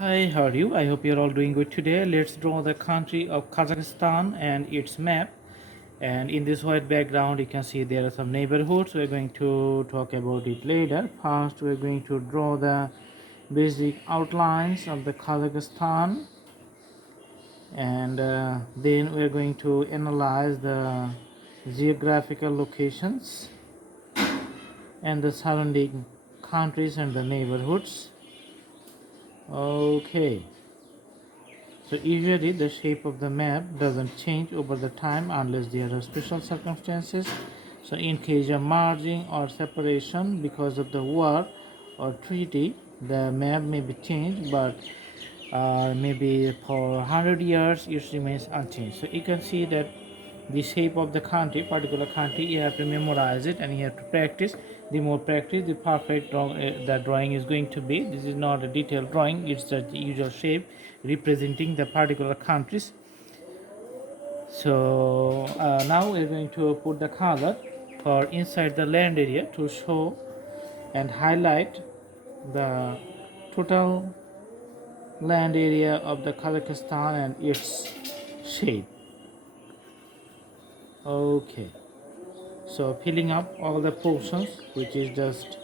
Hi, how are you? I hope you're all doing good today. Let's draw the country of Kazakhstan and its map. And in this white background, you can see there are some neighborhoods. We're going to talk about it later. First, we're going to draw the basic outlines of the Kazakhstan, and then we're going to analyze the geographical locations and the surrounding countries and the neighborhoods. Okay. So usually the shape of the map doesn't change over the time unless there are special circumstances. So in case of merging or separation because of the war or treaty, the map may be changed, but maybe for 100 years it remains unchanged. So you can see that the shape of the country, particular country, you have to memorize it and you have to practice. The more practice, the perfect the drawing is going to be. This is not a detailed drawing, it's the usual shape representing the particular countries. So now we're going to put the color for inside the land area to show and highlight the total land area of the Kazakhstan and its shape. Okay, so filling up all the portions which is just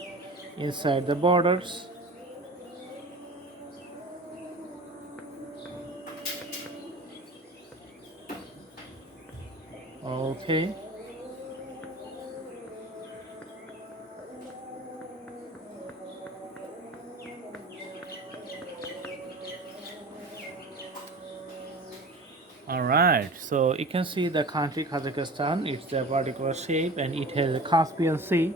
inside the borders. Okay, all right, so you can see the country Kazakhstan. It's a particular shape and it has a Caspian Sea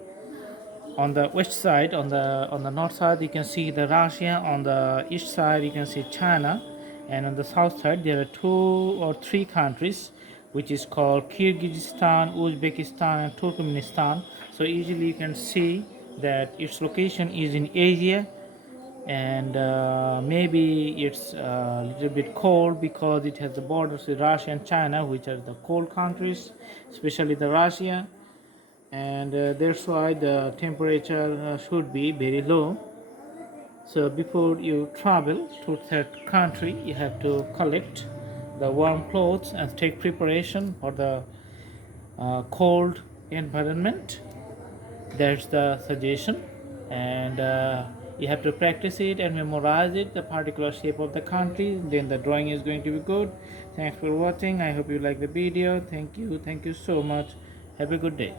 on the west side. On the north side you can see the Russia, on the east side you can see China, and on the south side there are 2 or 3 countries which is called Kyrgyzstan, Uzbekistan and Turkmenistan. So easily you can see that its location is in Asia, and maybe it's a little bit cold because it has the borders with Russia and China, which are the cold countries, especially the Russia, and that's why the temperature should be very low. So before you travel to that country, you have to collect the warm clothes and take preparation for the cold environment. That's the suggestion, and you have to practice it and memorize it, the particular shape of the country. Then the drawing is going to be good. Thanks for watching. I hope you like the video. Thank you so much. Have a good day.